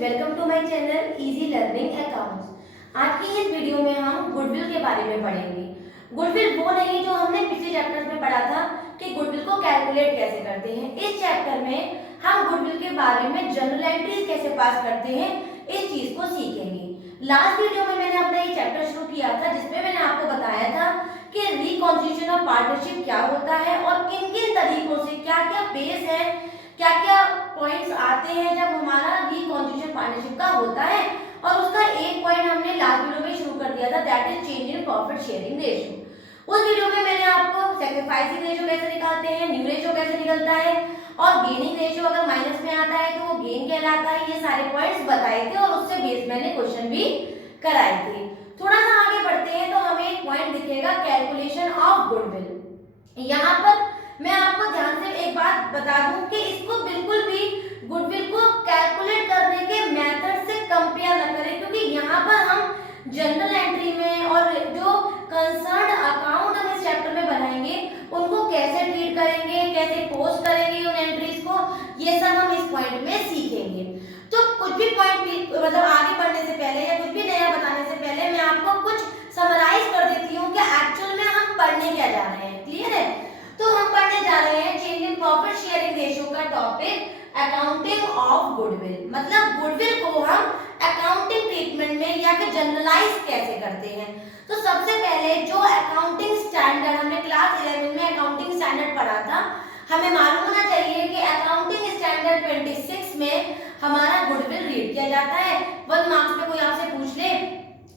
Welcome to my channel easy learning accounts. आज की इस वीडियो में हम गुडविल के बारे में पढ़ेंगे। गुडविल वो नहीं जो हमने पिछले चैप्टर में पढ़ा था कि गुडविल को कैलकुलेट कैसे करते हैं। इस चैप्टर में हम गुडविल के बारे में जर्नल एंट्रीज कैसे पास करते हैं इस चीज को सीखेंगे। लास्ट वीडियो में मैंने अपना ये चैप्टर शुरू किया था जिसमें मैंने आपको बताया था कि रिकॉन्स्टिट्यूशन ऑफ पार्टनरशिप क्या होता है और किन किन तरीकों से क्या क्या बेस है, क्या क्या पॉइंट्स आते हैं जब हमारा रिकॉन्स्टिट्यूशन पार्टनरशिप का होता है। और उसका एक पॉइंट हमने लास्ट वीडियो में शुरू कर दिया था, that is change in profit sharing ratio. उस वीडियो में मैंने आपको सैक्रिफाइसिंग रेशियो कैसे निकालते हैं, न्यू रेशियो कैसे निकलता है और गेनिंग रेशियो अगर माइनस में आता है तो वो गेन कहलाता है, ये सारे पॉइंट्स बताए थे और उससे बेस मैंने क्वेश्चन भी कराए थे। थोड़ा सा आगे बढ़ते हैं तो हमें एक पॉइंट दिखेगा कैलकुलेशन ऑफ गुडविल। यहाँ पर मैं आपको ध्यान से एक बात बता दूं कि इसको बिल्कुल भी गुडविल को कैलकुलेट करने के मेथड से कंपेयर न करें, क्योंकि यहाँ पर हम जनरल एंट्री में और जो कंसर्न अकाउंट हम इस चैप्टर में बनाएंगे उनको कैसे ट्रीट करेंगे, कैसे पोस्ट करेंगे उन एंट्रीज को, ये सब हम इस पॉइंट में सीखेंगे। तो कुछ भी पॉइंट मतलब आगे बढ़ने से पहले या कुछ भी नया बताने से पहले मैं आपको कुछ समराइज कर देती हूँ कि एक्चुअल में हम पढ़ने क्या जा रहे हैं। क्लियर है? तो हम पढ़ने जा रहे हैं change in profit sharing ratio का टॉपिक अकाउंटिंग ऑफ गुडविल। मतलब गुडविल को हम अकाउंटिंग ट्रीटमेंट में या फिर जनरलाइज कैसे करते हैं। तो सबसे पहले जो अकाउंटिंग स्टैंडर्ड हमने क्लास 11 में अकाउंटिंग स्टैंडर्ड पढ़ा था, हमें मालूम होना चाहिए कि अकाउंटिंग स्टैंडर्ड 26 में हमारा गुडविल रीड किया जाता है। 1 मार्क्स में कोई आपसे पूछ ले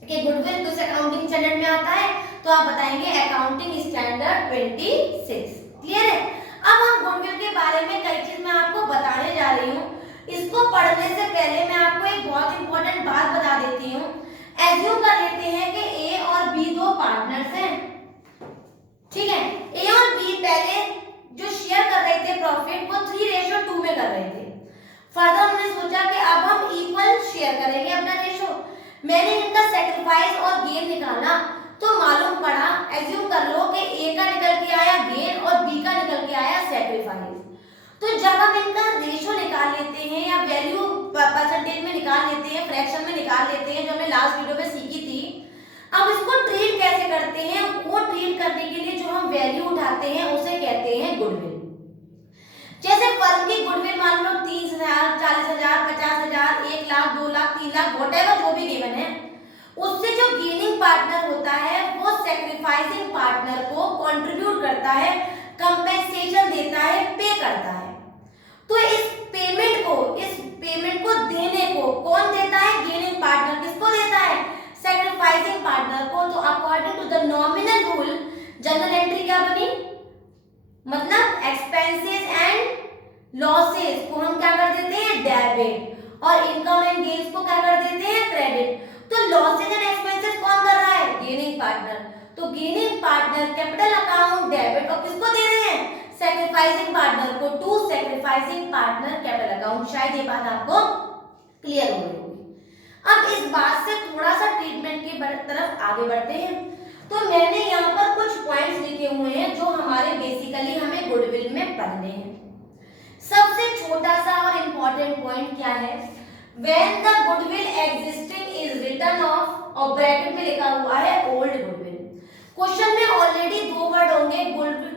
कि गुडविल किस अकाउंटिंग स्टैंडर्ड में आता है तो आप बताएंगे अकाउंटिंग स्टैंडर्ड 26। क्लियर है? अब हम गुडविल के बारे में कई चीज मैं आपको बताने जा रही हूँ। इसको पढ़ने से पहले मैं आपको एक बहुत इंपॉर्टेंट बात बता देती हूँ। एज्यूम कर लेते हैं कि ए और बी दो पार्टनर्स हैं, ठीक है। ए और बी पहले जो शेयर कर रहे थे प्रॉफिट वो 3:2 में कर रहे थे। फर्दर हमने सोचा कि अब हम इक्वल शेयर करेंगे अपना रेशो। मैंने इनका सैक्रिफाइस और गेन निकाला तो मालूम पड़ा, एज्यूम कर लो कि ए का निकल के आया गेन और बी का निकल के आया सैक्रिफाइस। तो जब हम इनका रेशो निकाल लेते हैं या वैल्यू परसेंटेज में निकाल लेते हैं, फ्रैक्शन में निकाल लेते हैं, जो हमने लास्ट वीडियो में सीखी थी, अब इसको ट्रीट कैसे करते हैं, वो ट्रीट करने के लिए जो हम वैल्यू उठाते हैं उसे कहते हैं गुडविल। जैसे फर्म की गुडविल मान लो 30,000, 40,000, 50,000, 1 लाख, 2 लाख, 3 लाख, व्हाटएवर जो भी गिवन है, उससे जो गेनिंग पार्टनर होता है वो सैक्रिफाइसिंग पार्टनर को कंट्रीब्यूट करता है, कंपेंसेशन देता है, पे करता है। तो इस पेमेंट को देने को कौन देता है? Gaining partner. किसको देता है? सैक्रिफाइसिंग पार्टनर को। तो according to the nominal rule journal entry क्या बनी? मतलब एक्सपेंसेस एंड लॉसेस को हम क्या कर देते हैं? डेबिट, और इनकम एंड गेन्स को क्या कर देते हैं? क्रेडिट। तो लॉसेस एंड एक्सपेंसेस कौन कर रहा है? Gaining partner. तो gaining partner capital account debit और किसको दे रहे हैं? सैक्रिफाइसिंग पार्टनर को, to sacrificing partner capital account. शायद ये बात आपको क्लियर हो गई होगी। अब इस बात से थोड़ा सा ट्रीटमेंट की तरफ आगे बढ़ते हैं। तो मैंने यहाँ पर कुछ पॉइंट्स लिखे हुए हैं जो हमारे बेसिकली हमें गुडविल में पढ़ने हैं। सबसे छोटा सा और इम्पोर्टेंट पॉइंट क्या है? When the goodwill existing is written off, और ब्रैकेट में लिखा हुआ है ओल्ड गुडविल। क्वेश्चन में ऑलरेडी दो वर्ड होंगे,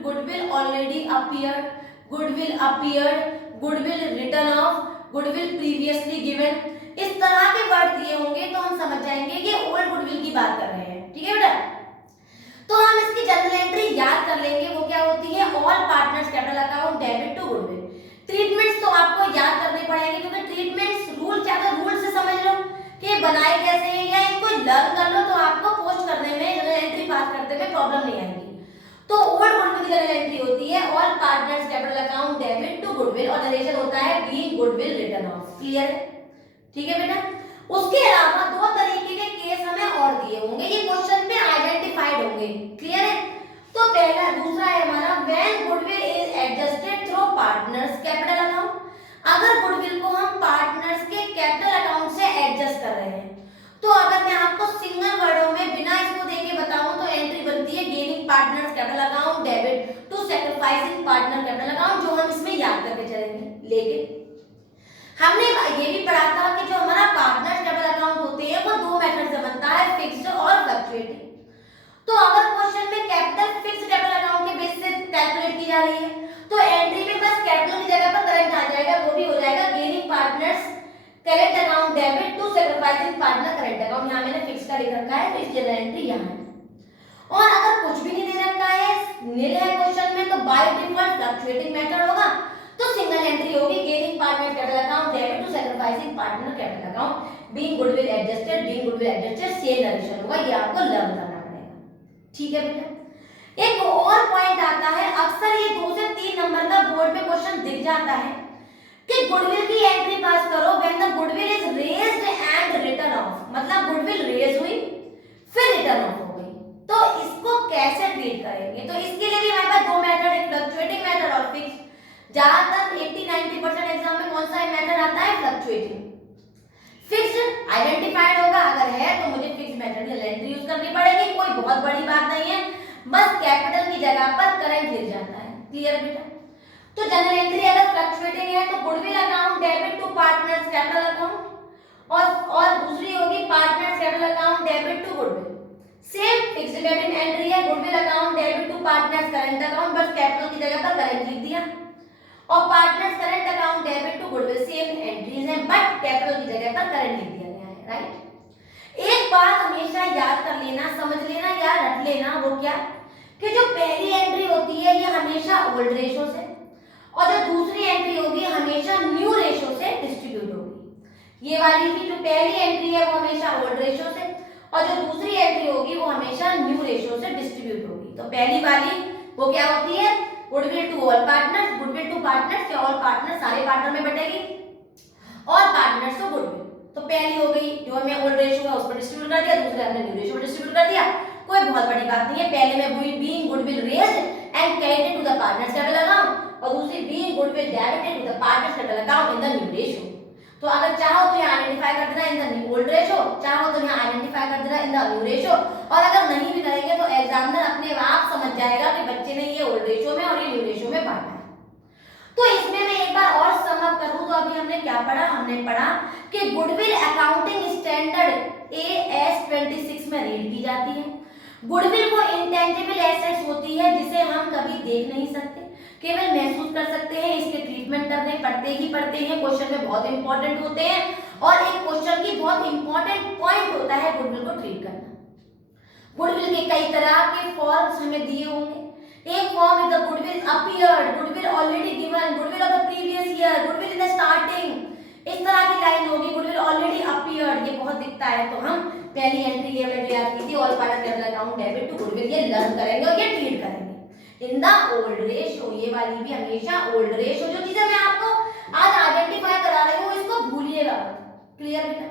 goodwill already appeared, goodwill appeared, goodwill written off, goodwill previously given. इस तरह के वर्ड दिए होंगे तो हम समझ जाएंगे कि ओल्ड गुडविल की बात कर रहे हैं। ठीक है बेटा? तो हम इसकी जनरल एंट्री याद कर लेंगे। वो क्या होती है? All partners capital account debit to goodwill. Treatments तो आपको याद करने पड़ेंगे, क्योंकि ट्रीटमेंट्स रूल क्या था, रूल से समझ लो कि बनाए कैसे हैं या इनको लर्न कर लो तो आपको पोस्ट करने में, जनरल एंट्री पास करने में प्रॉब्लम नहीं आएगी। तो ओल्ड गुडविल की जनरल एंट्री होती है all partners capital account debit to goodwill, और नरेशन होता है be goodwill written off. Clear है? ठीक है बेटा? उसके अलावा दो तरीके के केस हमें और दिए होंगे, ये क्वेश्चन पे आइडेंटिफाइड होंगे। क्लियर है? तो पहला, दूसरा है हमारा when goodwill is adjusted through partners capital account. अगर गुडविल को हम पार्टनर्स के कैपिटल अकाउंट से एडजस्ट कर रहे हैं, तो अगर मैं आपको सिंगल वर्डों में बिना इसको देके बताऊं तो एंट्री बनती है gaining partners capital account debit to sacrificing partner capital account, जो हम इसमें याद करके चलेंगे। लेकिन हमने ये भी पढ़ा था कि जो हमारा current account debit to sacrificing partner current account, यहाँ मैंने फिक्स का लिख रखा है तो इस जनरल एंट्री यहाँ है। और अगर कुछ भी नहीं दे रखा है, नील है क्वेश्चन में, तो बाय डिफॉल्ट फ्लक्चुएटिंग मेथड होगा, तो सिंगल एंट्री होगी gaining partner capital account debit to sacrificing partner capital account being goodwill adjusted same narration होगा, ये आपको लर्न करना पड़ेगा। ठीक है बेटा। एक और पॉइंट आता है, अक्सर ये 2 से 3 नंबर का बोर्ड पे क्वेश्चन दिख जाता है कि गुडविल की एंट्री पास करो when the goodwill is raised and written of, मतलब गुडविल रेज हुई फिर रिटर्न ऑफ हो गई, तो इसको कैसे ट्रीट करेंगे? तो इसके लिए भी हमारे पास दो मेथड है, फ्लक्चुएटिंग मेथड और फिक्स्ड। ज्यादातर 80-90% एग्जाम में कौन सा मेथड आता है? फ्लक्चुएटिंग। फिक्स्ड आइडेंटिफाइड होगा, अगर है तो मुझे फिक्स्ड मेथड की एंट्री यूज करनी पड़ेगी, कोई बहुत बड़ी बात नहीं है, बस कैपिटल की जगह पर करंट लिख जाता है। क्लियर बेटा? तो जनरल एंट्री अगर फ्लक्चुएटिंग है तो goodwill account debit to partners capital account, और दूसरी होगी partners capital account debit to goodwill. Same fixed debit entry है, goodwill account debit to partners current account, बस कैपिटल की जगह पर करंट लिख दिया, और partners current account debit to goodwill same entries हैं, बट कैपिटल की जगह पर करंट लिख दिया गया है। राइट। एक बात हमेशा याद कर लेना, समझ लेना या रट लेना, वो क्या कि जो पहली एंट्री होती है ये हमेशा ओल्ड रेशो से, और जो दूसरी एंट्री होगी हमेशा न्यू रेशो से डिस्ट्रीब्यूट होगी। ये वाली की जो पहली एंट्री है वो हमेशा ओल्ड रेशो से, और जो दूसरी एंट्री होगी वो हमेशा न्यू रेशो से डिस्ट्रीब्यूट होगी। तो पहली वाली वो क्या होती है? Goodwill to all partners, goodwill to partners या ऑल पार्टनर्स सारे पार्टनर में बटेगी, और पार्टनर्स टू गुडविल। तो पहली हो गई जो हमें ओल्ड रेशो है उस पर डिस्ट्रीब्यूट कर दिया, दूसरे हमने न्यू रेशो पर डिस्ट्रीब्यूट कर दिया, कोई बहुत बड़ी बात नहीं है। पहले में being goodwill raised and carried to the partners capital account, और दूसरी being goodwill debited to the partners capital account in the new ratio. तो अगर चाहो तो यहाँ आइडेंटिफाई कर देना in the new old ratio, चाहो तो यहाँ आइडेंटिफाई कर देना इन द न्यू रेशो, और अगर नहीं भी करेंगे तो एग्जामिनर अपने आप समझ जाएगा कि बच्चे ने ये ओल्ड रेशो में और ये न्यू रेशो में बांटा है। तो इसमें मैं एक बार और सम अप करूं तो अभी हमने क्या पढ़ा? हमने पढ़ा कि गुडविल अकाउंटिंग स्टैंडर्ड AS 26 में रीड की जाती है। गुडविल को इंटेंजिबल एसेट्स होती है जिसे हम कभी देख नहीं सकते, केवल महसूस कर सकते हैं, इसके ट्रीटमेंट करने पड़ते हैं, क्वेश्चन में बहुत इंपॉर्टेंट होते हैं, और एक क्वेश्चन की बहुत इंपॉर्टेंट पॉइंट होता है गुडविल को ट्रीट करना। गुडविल के कई तरह के फॉर्म्स हमें दिए होंगे। एक form is the goodwill appeared, goodwill already given, goodwill of the previous year, goodwill in the starting, इस तरह की लाइन होगी। गुडविल ऑलरेडी अपीयर्ड, ये बहुत दिखता है, तो हम पहली एंट्री ये मैंने याद की थी, all partner capital account debit to goodwill, ये लर्न करेंगे और ये ट्रीट करेंगे इन द ओल्ड रेशो। ये वाली भी हमेशा ओल्ड रेशो, जो चीजें मैं आपको आज आइडेंटिफाई करा रही हूँ इसको भूलिएगा। क्लियर बेटा?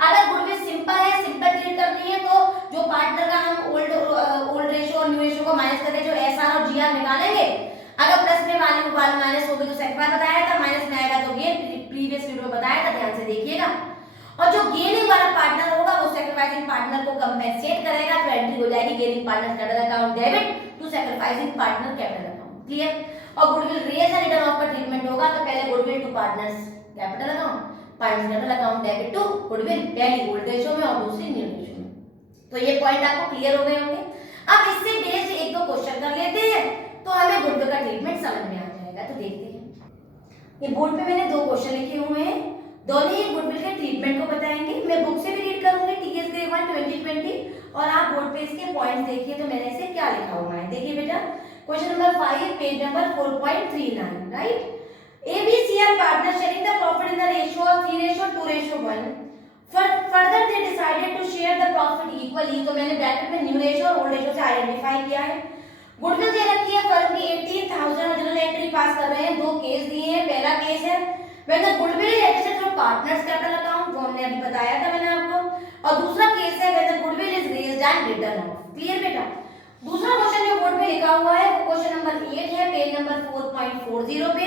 अगर गुडविल सिंपल है, सिंपल ट्रीट करनी है, तो जो पार्टनर का हम ओल्ड रेशो और न्यू रेशो को माइनस करके जो SR और GR निकालेंगे, अगर प्लस में वैल्यू माइनस होगी तो सेकंड बताया था, माइनस में आएगा तो ये प्रीवियस वीडियो में बताया था, ध्यान से देखिएगा। और जो गेनिंग वाला पार्टनर होगा वो सैक्रिफाइसिंग पार्टनर को कंपेंसेट करेगा, तो एंट्री हो जाएगी gaining partner capital account debit to sacrificing partner capital account. Clear? और goodwill raised and written off का ट्रीटमेंट होगा, तो पहले goodwill to partners capital account, partners capital account debit to goodwill, पहली ओल्ड रेशो में और दूसरी न्यू रेशो में। तो ये पॉइंट आपको क्लियर हो गए होंगे। अब इससे बेस्ड एक दो क्वेश्चन कर लेते हैं, तो हमें गुडविल का ट्रीटमेंट समझ में आ जाएगा। तो देखते हैं, ये बोर्ड पे मैंने दो क्वेश्चन लिखे हुए हैं, दोनों ही गुडविल के ट्रीटमेंट को बताएंगे। मैं बुक से भी रीड करूंगी TS Grade 1 2020, और आप बोर्ड पे इसके पॉइंट्स देखिए तो मैंने इसे क्या लिखा हुआ है। देखिए बेटा, question number 5 page number 4.39, right? ABC are partners sharing the profit in the ratio of 3:2:1. Further they decided to share the profit equally, तो मैंने ब्रैकेट में न्यू रेशो और ओल्ड रेशो से आइडेंटिफाई किया है। गुडविल दे रखी है फर्म की 18,000 और जनरल एंट्री पास कर रहे हैं। दो केस दिए हैं, पहला केस है when the goodwill is adjusted from partners capital account, जो हमने अभी बताया था मैंने आपको, और दूसरा केस है when the goodwill is raised and written off। Clear बेटा? दूसरा क्वेश्चन जो बोर्ड पे लिखा हुआ है वो क्वेश्चन नंबर 8 है, पेज नंबर 4.40 पे।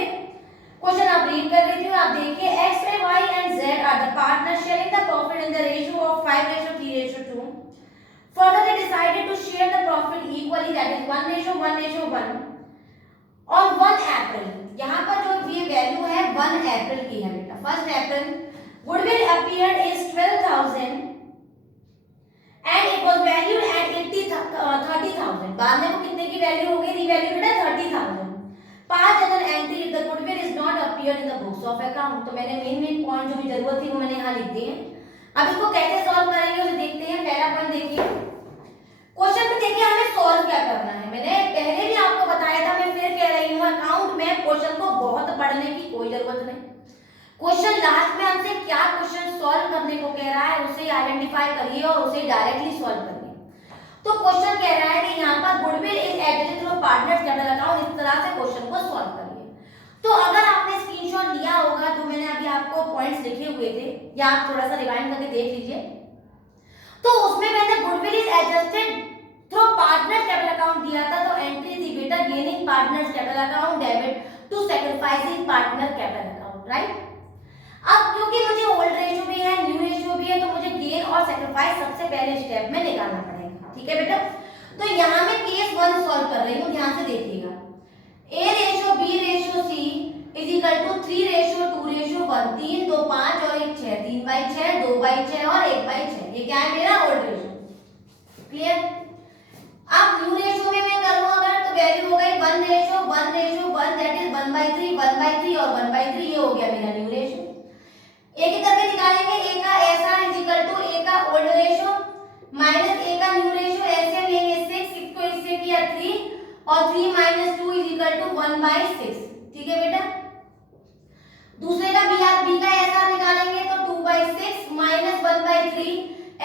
क्वेश्चन आप रीड कर लेती हूँ, आप देखिए, X, Y and Z are the partners sharing the profit in the ratio of 5:3:2. Further they decided to share the profit equally, that is 1:1:1 on 1 April। यहाँ पर जो ये वैल्यू है 1 अप्रैल की है बेटा। 1 April goodwill appeared is 12,000 and it was valued at 30,000। बाद में वो कितने की वैल्यू हो गई? रीवैल्यू बेटा 30,000। 5 general entry, the goodwill is not appeared appeared in the books of account। तो मैंने मेन पॉइंट जो भी जरूरत थी वो मैंने यहाँ लिख दिए हैं। अब इसको कैसे सॉल्व करेंगे उसे देखते हैं। पहला पॉइंट देखिए, क्वेश्चन में देखिए हमें सॉल्व क्या करना है। मैंने पहले भी आपको बताया था, मैं फिर कह रही हूँ, अकाउंट में क्वेश्चन को बहुत पढ़ने की कोई जरूरत नहीं। क्वेश्चन लास्ट में हमसे क्या क्वेश्चन सॉल्व करने को कह रहा है उसे आइडेंटिफाई करिए और उसे डायरेक्टली सॉल्व करिए। तो क्वेश्चन कह रहा है कि यहाँ पर goodwill is added through partners capital account, इस तरह से क्वेश्चन को सॉल्व करिए। तो अगर आपने स्क्रीनशॉट लिया होगा तो मैंने अभी आपको पॉइंट्स लिखे हुए थे, या आप थोड़ा सा रिवाइंड करके देख लीजिए। तो उसमें मैंने goodwill is adjusted through partners capital account दिया था। तो एंट्री थी बेटा gaining partners capital account debit to sacrificing partner capital account, right. अब क्योंकि मुझे ओल्ड रेशियो भी है, न्यू रेशियो भी है, तो मुझे गेन और सैक्रिफाइस सबसे पहले स्टेप में निकालना पड़ेगा। ठीक है बेटा, तो यहाँ मैं केस 1 सॉल्व कर रही हूँ, ध्यान से देखिएगा। A ratio B ratio C is equal to 3 ratio 2 ratio 1, 3 2 5 और 1 6, 3/6 2/6 और 1/6। ये क्या है मेरा ओल्ड रेशियो, क्लियर। अब न्यू रेशियो में मैं करूँ अगर तो वैल्यू हो गई 1 रेशियो 1 रेशियो 1, दैट इज 1/3 1/3 और 1/3। ये हो गया मेरा न्यू रेशियो। एक एक करके निकालेंगे। A का ऐसा इज इक्वल टू A का ओल्ड रेशियो माइनस A का न्यू रेशियो, ऐसे लेंगे 6 को इससे किया 3 और 3 - 2 इज इक्वल टू 1/6। ठीक है बेटा। दूसरे का B का ऐसा निकालेंगे तो 2/6 माइनस 1/3,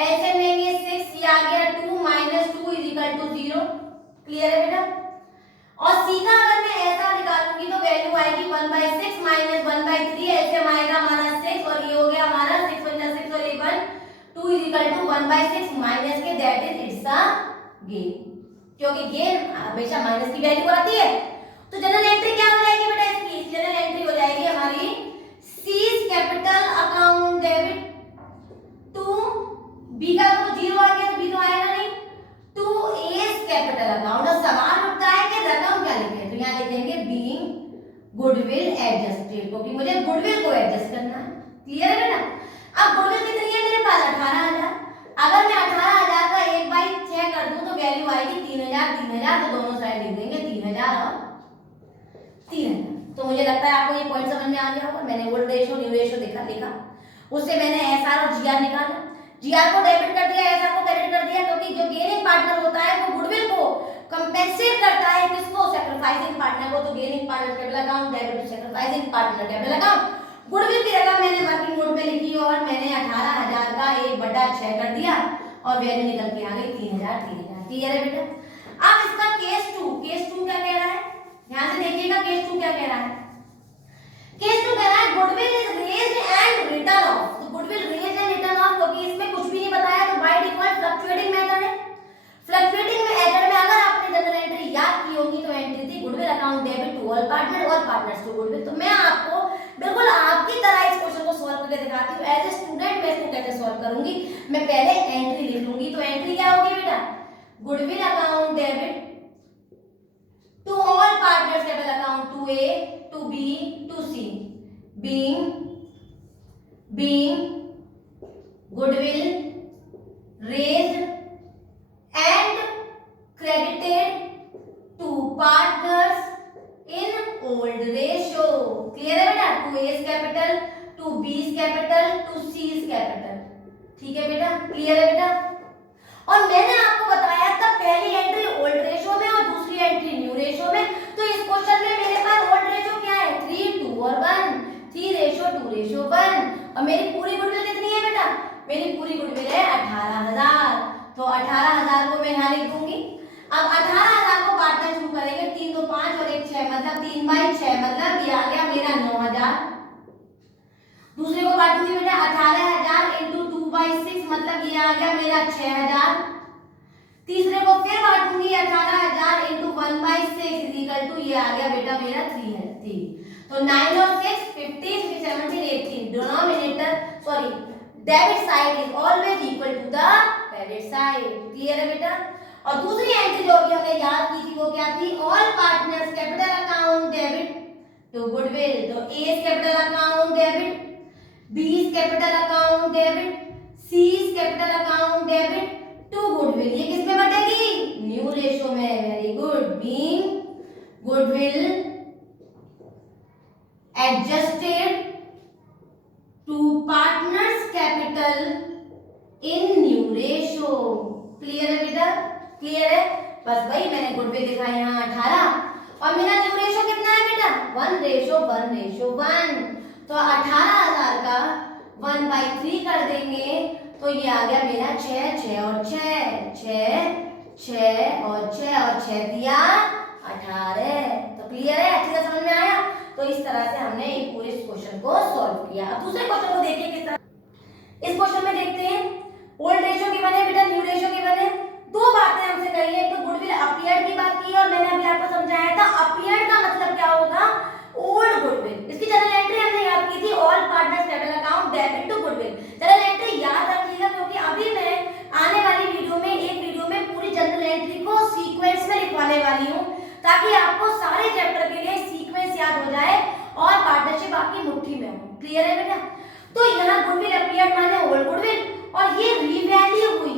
ऐसे लेंगे 6, ये आ गया 2 - 2 इज इक्वल टू 0। क्लियर है बेटा। और C का अगर मैं ऐसा निकालूंगी तो वैल्यू आएगी 1/6 माइनस 1/3, ऐसे आएगा हमारा 6 और ये हो गया हमारा 6 × 6 और 11 2 इज इक्वल टू 1/6 माइनस के, that is it's a gain. क्योंकि गेन हमेशा माइनस की वैल्यू आती है। तो जनरल एंट्री क्या हो जाएगी बेटा इसकी? जनरल एंट्री हो जाएगी हमारी C's capital account debit to B का तो 0 आ गया तो बी तो आएगा नहीं, टू एस कैपिटल अकाउंट। और सवाल उठता है कि रकम क्या लिखें, तो यहाँ लिखेंगे बीइंग गुडविल एडजस्टेड, क्योंकि मुझे गुडविल को एडजस्ट करना है। क्लियर है बेटा। अब गुडविल कितनी है मेरे पास? 18,000। अगर मैं 18,000 का 1/6 कर दूं तो वैल्यू आएगी 3,000 3,000, तो दोनों साइड लिख देंगे 3,000 और 3,000। तो मुझे लगता है आपको ये पॉइंट समझ में आ गया होगा। मैंने ओल्ड रेशियो न्यू रेशियो लिखा, उससे मैंने एसआर और जीआर निकाला, जीआर को डेबिट कर दिया, एसआर को क्रेडिट कर दिया, क्योंकि जो गेनिंग पार्टनर होता है वो गुडविल को कंपेंसेट करता है, किसको? सैक्रिफाइसिंग पार्टनर को। तो gaining partner capital account debit to sacrificing partner capital account. Goodwill की रकम मैंने वर्किंग नोट में लिखी और मैंने 18,000 का 1/6 कर दिया और वैल्यू निकल के आ गई 3,000 3,000। क्लियर है बेटा। अब इसका केस 2 क्या कह रहा है? ध्यान से देखिएगा केस 2 क्या कह रहा है। केस 2 कह रहा है goodwill is raised and written off. तो goodwill raised and written off, क्योंकि इसमें कुछ भी नहीं बताया तो बाय डिफॉल्ट फ्लक्चुएटिंग मेथड है। फ्लक्चुएटिंग मेथड में अगर आपने जनरल एंट्री याद की होगी तो एंट्री थी goodwill account debit to all partner, all partners to goodwill. तो मैं आपको बिल्कुल आपकी तरह इस क्वेश्चन को सॉल्व करके दिखाती हूँ। एज ए स्टूडेंट मैं इसको कैसे सॉल्व करूंगी, मैं पहले एंट्री लिख लूंगी। तो एंट्री क्या होगी बेटा? Goodwill account debit to all partners capital account, to A to B to C, being goodwill raised and credited to partners in old ratio। Clear है बेटा। To A's capital, to B's capital, to C's capital. ठीक है बेटा, clear है बेटा। और मैंने आपको बताया था पहली एंट्री ओल्ड रेशियो में और दूसरी एंट्री न्यू रेशियो में। तो इस क्वेश्चन में मेरे पास ओल्ड रेशियो क्या है? 3 2 और 1, 3:2:1। और मेरी पूरी गुडविल कितनी है बेटा? मेरी पूरी गुडविल है 18,000। तो 18,000 को मैं यहाँ लिख दूंगी। अब 18,000 को बांटना शुरू करेंगे, 3 2 5 और 1 6, मतलब 3/6, मतलब ये आ गया मेरा 9,000। दूसरे को बांटूंगी बेटा 18,000 इंटू 2/6, मतलब ये आ गया मेरा 6,000। तीसरे को फिर बांटूंगी 18,000 इंटू 1/6 इज इक्वल टू, ये आ गया बेटा मेरा 3। तो 9 और 6 15 17 18, denominator sorry debit side is always equal to the credit side. Clear है बेटा। और दूसरी एंट्री जो अभी हमने याद की थी वो क्या थी? All partners capital account debit to goodwill. तो A's capital account debit, B's capital account debit, C's capital account debit to goodwill. ये किस में बटेगी? न्यू रेशियो में। Very good. Being goodwill adjusted to partners capital in new ratio. Clear है बेटा? Clear है? बस भाई मैंने गुडविल लिखा है यहाँ 18 और मेरा न्यू रेशो कितना है बेटा? 1:1:1। तो 18,000 का 1/3 कर देंगे तो ये आ गया मेरा 6, 6 और 6, 6, 6 और 6 और 6 दिया 18। तो क्लियर है? अच्छी तरह समझ में आया? तो इस तरह से हमने एक पूरे क्वेश्चन को सॉल्व किया। अब दूसरे क्वेश्चन को देखिए किस तरह। इस क्वेश्चन में देखते हैं ओल्ड रेशो गिवन है बेटा, न्यू रेशो गिवन है। दो बातें हमसे कही है, तो गुडविल अपीयर्ड की बात की और मैंने अभी आपको समझाया था अपीयर्ड का मतलब क्या होगा? Old goodwill. इसकी जनरल एंट्री हमने याद की थी, all partners capital account debit to goodwill. Journal entry याद रखिएगा क्योंकि अभी मैं आने वाली वीडियो में पूरी जनरल एंट्री को सीक्वेंस में लिखवाने वाली हूँ ताकि आपको सारे चैप्टर के लिए सीक्वेंस याद हो जाए और पार्टनरशिप आपकी मुट्ठी में हो। क्लियर है बेटा? तो यहाँ गुडविल अपीयर्ड माने ओल्ड गुडविल और ये रीवैल्यू हुई,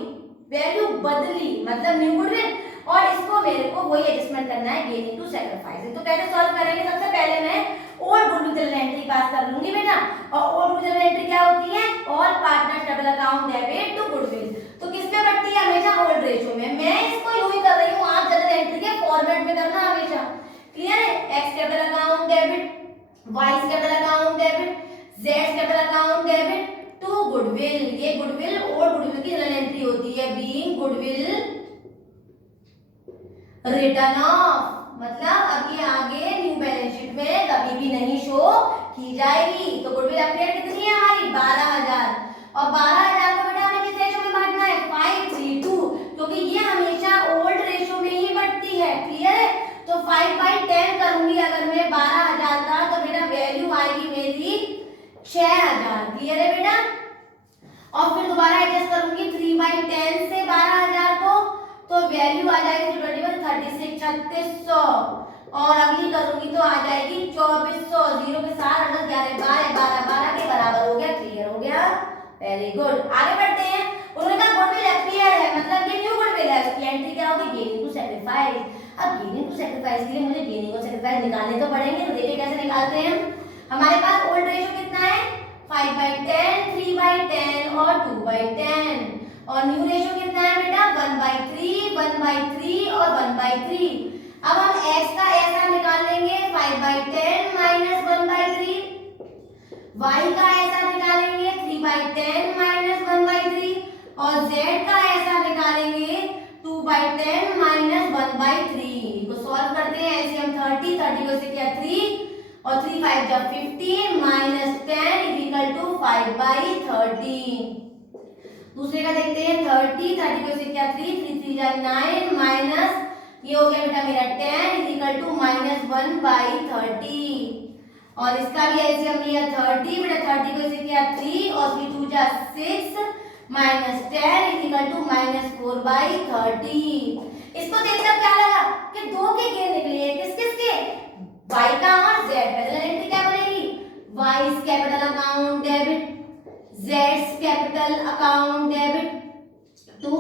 वैल्यू बदली मतलब न्यू गुडविल और इसको मेरे को वही एडजस्टमेंट करना है गेनिंग टू सैक्रिफाइस। तो कैसे सॉल्व करेंगे? सबसे पहले मैं ओल्ड गुडविल जनरल एंट्री पास कर लूंगी बेटा और ओल्ड गुडविल जनरल एंट्री क्या होती है? All partners capital account debit to goodwill. तो किस पे कटती है? हमेशा ओल्ड रेशो में। मैं इसको यूं ही कर रही हूं, आप जनरल एंट्री के फॉर्मेट में करना हमेशा। क्लियर है? X capital account debit, Y capital account debit, Z capital account debit to goodwill. ये गुडविल ओल्ड गुडविल की जनरल एंट्री होती है। बीइंग गुडविल रिटर्न ऑफ मतलब अब ये आगे न्यू बैलेंस शीट में कभी भी नहीं शो की जाएगी। तो गुडविल अपीयर कितनी है हमारी? 12,000 और 12,000 को बेटा हमें किस रेशो में बांटना है? 5:3:2 क्योंकि ये हमेशा ओल्ड रेशो में ही बढ़ती है। क्लियर है? तो 5/10 करूंगी अगर मैं 12,000 का तो बेटा वैल्यू आएगी मेरी 6,000। क्लियर है बेटा? और फिर दोबारा एडजस्ट करूंगी 3/10 से 12,000 को तो वैल्यू आ जाएगी 36, 3600 और अगली करूंगी तो आ जाएगी 2400। 0 के साथ 11, 12, 12, 12 के बराबर हो गया। क्लियर हो गया? Very good. आगे बढ़ते हैं। उन्होंने कहा गुडविल अपीयर्ड है मतलब ये न्यू गुडविल है, इसकी एंट्री क्या होगी? Gaining to sacrifice. अब गेनिंग टू सैक्रिफाइस के लिए मुझे गेनिंग और सैक्रिफाइस निकालने तो पड़ेंगे। तो देखिए कैसे निकालते हैं हम। हमारे पास ओल्ड रेशो कितना है? 5/10, 3/10 और 2/10 और न्यू रेशो कितना है बेटा? 1/3, 1/3 और 1/3। अब हम x का ऐसा निकाल लेंगे 5/10 माइनस 1/3, y का ऐसा निकालेंगे 3/10 माइनस 1/3 और z का ऐसा निकालेंगे 2/10 माइनस 1/3। को सॉल्व करते हैं ऐसे हम 30 को से किया 3 और 3 5 जा 15 माइनस 10 इज इक्वल टू 5/30। दूसरे का देखते हैं 30 को से क्या 3 3 जा 9 माइनस ये हो गया बेटा मेरा 10 इज इक्वल टू माइनस 1/30 और इसका भी ऐसे हम लिया 30 बेटा 30 को से क्या 3 और 3 2 जा 6 minus 10 is equal to minus 4/30। इसको देखकर क्या लगा कि दो के गेन निकले हैं। किस किस के? y का और z का। जनरल एंट्री क्या बनेगी? y capital account debit, z capital account debit to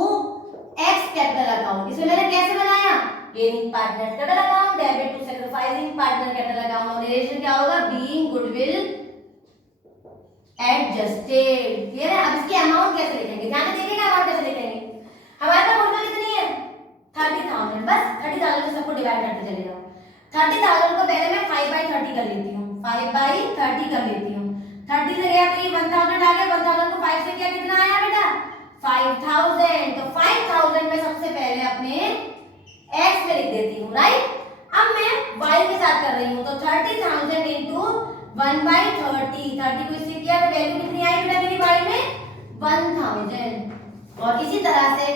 x capital account. इसमें मैंने कैसे बनाया? Gaining partner capital account debit to sacrificing partner capital account. और रिलेशन क्या होगा? Being goodwill adjusted. क्लियर है? अब इसकी अमाउंट कैसे लिखेंगे? ध्यान से देखिएगा अमाउंट कैसे लिखेंगे। हमारे पास गुडविल कितनी है? 30,000। बस 30,000 से सबको डिवाइड करते चले जाओ। 30,000 को पहले मैं 5/30 कर लेती हूँ, 5/30 कर लेती हूँ। 30 से गया तो ये 1000 आ गया। 1000 को 5 से क्या कितना आया बेटा? 5000। तो 5000 में सबसे पहले अपने x में लिख देती हूँ। राइट? अब मैं y के साथ कर रही हूँ तो 30,000 इंटू 1/30। 30 को इससे किया तो वैल्यू कितनी आई बेटा मेरी y में? 1000। और इसी तरह से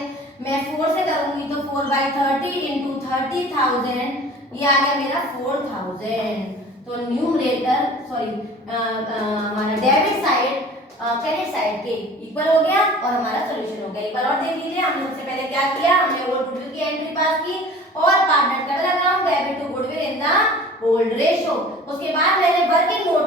मैं 4 से करूंगी तो 4/30 इंटू 30,000 ये आ गया मेरा 4000। तो न्यूमरेटर हमारा डेबिट साइड क्रेडिट साइड के इक्वल हो गया और हमारा सॉल्यूशन हो गया। एक बार और देख लीजिए। हमने सबसे पहले क्या किया? हमने ओल्ड गुडविल की एंट्री पास की और partner capital account debit to goodwill in the old ratio. उसके बाद मैंने वर्किंग नोट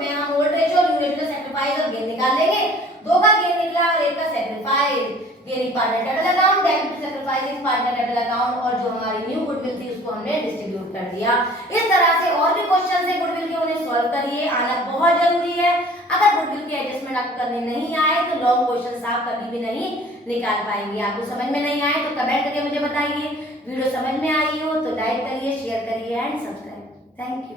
में हम old ratio new ratio sacrifice और गेन निकाल लेंगे। 2 का गेन निकला और 1 का sacrifice. Gaining partner capital account debit to sacrificing partner capital account और जो हमारी न्यू गुडविल गुडविल थी उसको हमने डिस्ट्रीब्यूट कर दिया। इस तरह से और भी क्वेश्चन है गुडविल के, उन्हें सॉल्व करिए, आना बहुत जरूरी है। अगर गुडविल के एडजस्टमेंट आपको करने नहीं आए तो लॉन्ग क्वेश्चन आप कभी भी नहीं निकाल पाएंगे। आपको समझ में नहीं आए तो कमेंट करके मुझे बताइए। वीडियो समझ में आई हो तो लाइक करिए, शेयर करिए एंड सब्सक्राइब। Thank you.